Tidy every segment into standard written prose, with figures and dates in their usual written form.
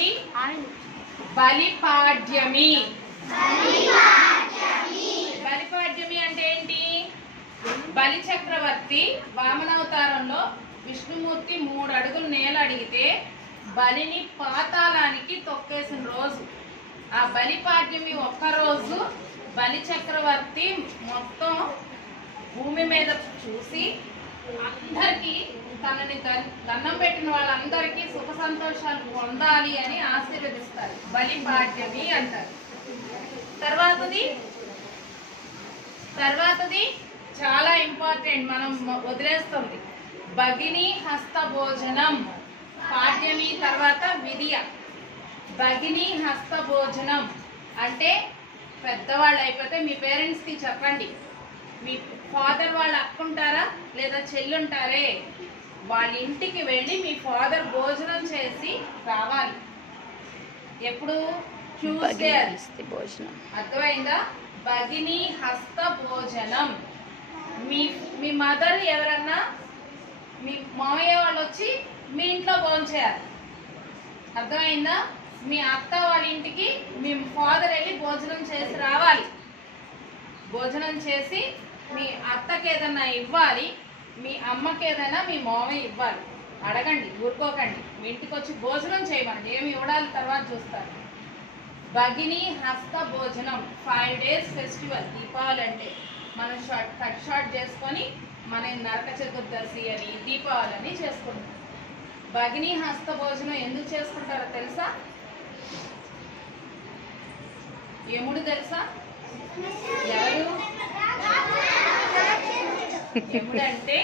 తర్వాతది బలిపాడ్యమి. బలిపాడ్యమి అంటే ఏంటి? బలి చక్రవర్తి వామనావతారంలో విష్ణుమూర్తి 3 అడుగులు నేల అడిగితే బలిని పాతాళానికి తొక్కేసిన రోజు. ఆ బలిపాడ్యమి ఒక్కరోజు బలి చక్రవర్తి మొత్తం భూమి మీద చూసి అందరికీ తనని దండం పెట్టిన వాళ్ళందరికీ సుఖ సంతోషాలు పొందాలి అని ఆశీర్వదిస్తారు. బలిపాడ్యమి అంటారు. తర్వాతది చాలా ఇంపార్టెంట్, మనం వదిలేస్తుంది. భగిని హస్త భోజనం. పాడ్యమి తర్వాత విధియ. భగిని హస్త భోజనం అంటే పెద్దవాళ్ళు అయిపోతే మీ పేరెంట్స్కి చెప్పండి. మీ ఫాదర్ వాళ్ళు అక్కుంటారా లేదా చెల్లుంటారే, వాళ్ళ ఇంటికి వెళ్ళి మీ ఫాదర్ భోజనం చేసి రావాలి. ఎప్పుడు? ట్యూస్డే. అర్థమైందా? భగిని హస్త భోజనం. మీ మదర్ ఎవరన్నా మీ మామయ్య వాళ్ళు వచ్చి మీ ఇంట్లో భోజనం చేయాలి. అర్థమైందా? మీ అత్త వాళ్ళ ఇంటికి మీ ఫాదర్ వెళ్ళి భోజనం చేసి రావాలి. భోజనం చేసి మీ అత్తకి ఏదన్నా ఇవ్వాలి, మీ అమ్మకి ఏదైనా మీ మామయ్య ఇవ్వాలి. అడగండి, ఊరుకోకండి. మీ ఇంటికి వచ్చి భోజనం చేయమండి. ఏమి ఇవ్వడాలి తర్వాత చూస్తారు. భగిని హస్త భోజనం 5 days ఫెస్టివల్. దీపావళి అంటే మనం కట్ షార్ట్ చేసుకొని మన నరక చతుర్దశి అని దీపావళి అని చేసుకుంటాం. భగిని హస్త భోజనం ఎందుకు చేసుకుంటారో తెలుసా? యముడు తెలుసా? ఎవరు యముడు అంటే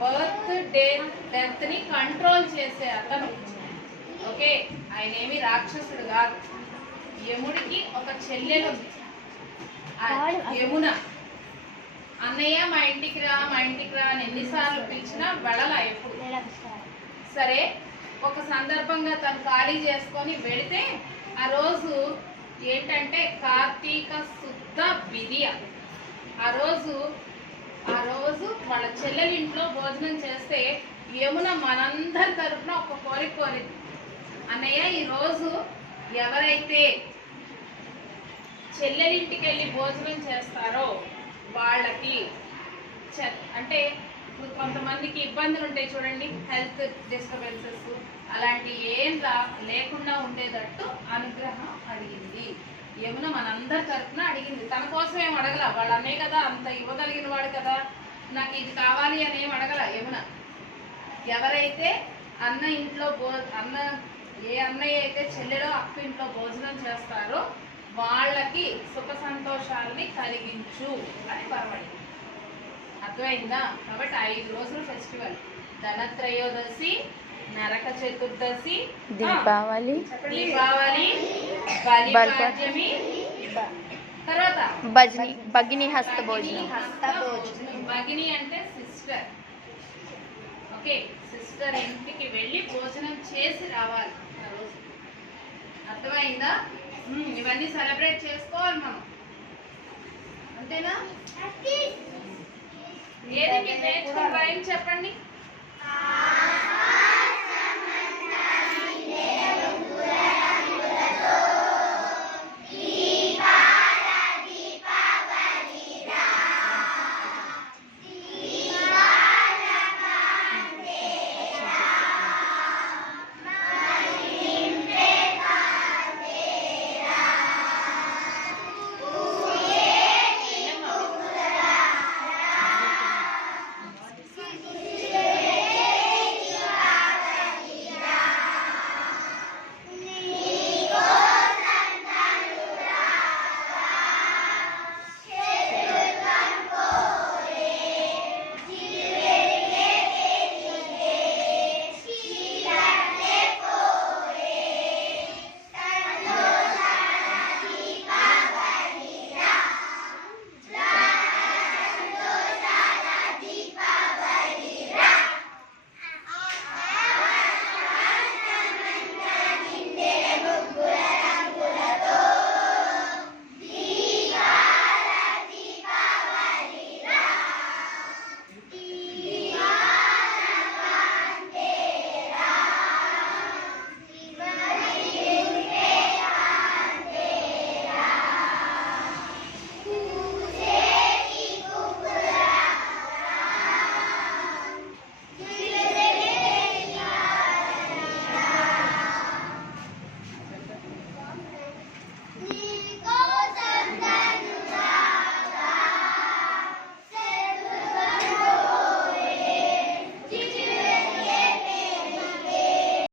బర్త్ డెత్ ని కంట్రోల్ చేసే అతను. ఓకే, ఆయన ఏమి రాక్షసుడు కాదు. యముడికి ఒక చెల్లెలు ఉంది, యమున. అన్నయ్య మా ఇంటికి రా అని ఎన్నిసార్లు పిలిచినా వెళ్ళలా ఎప్పుడు. సరే, ఒక సందర్భంగా తను ఖాళీ చేసుకొని వెళితే ఆ రోజు ఏంటంటే కార్తీక శుద్ధ విధియ. ఆ రోజు వాళ్ళ చెల్లెలింట్లో భోజనం చేస్తే యమున మనందరి తరఫున ఒక కోరిక కోరింది. అన్నయ్య, ఈరోజు ఎవరైతే చెల్లెలింటికి వెళ్ళి భోజనం చేస్తారో వాళ్ళకి అంటే ఇప్పుడు కొంతమందికి ఇబ్బందులు ఉంటాయి చూడండి, హెల్త్ డిస్టర్బెన్సెస్, అలాంటి ఏం లేకుండా ఉండేటట్టు అనుగ్రహం అడిగింది. యమున మనందరి తరఫున అడిగింది. తన కోసం ఏం అడగల, వాళ్ళ అన్నయ్య కదా, అంత ఇవ్వగలిగిన వాడు కదా, నాకు ఇది కావాలి అని ఏం అడగల యమున. ఎవరైతే అన్న ఇంట్లో ఏ అన్నయ్య అయితే చెల్లెలో అక్క ఇంట్లో భోజనం చేస్తారో వాళ్ళకి సుఖ సంతోషాలని కలిగించు అని పరమడి. అర్థమైందా? కాబట్టి 5 రోజులు ఫెస్టివల్. ధనత్రయోదశి, నరక చతుర్దశి, దీపావళి, బలిపాడ్యమి, తర్వాత భగిని హస్త భోజనం. భగిని అంటే సిస్టర్. ఓకే, సిస్టర్ ఇంటికి వెళ్ళి భోజనం చేసి రావాలి ఆ రోజు. అర్థమైందా? ఇవన్నీ సెలబ్రేట్ చేసుకోవాలి మనం, అంతేనా? ఏది మీరు నేర్చుకుని రైమ్ చెప్పండి.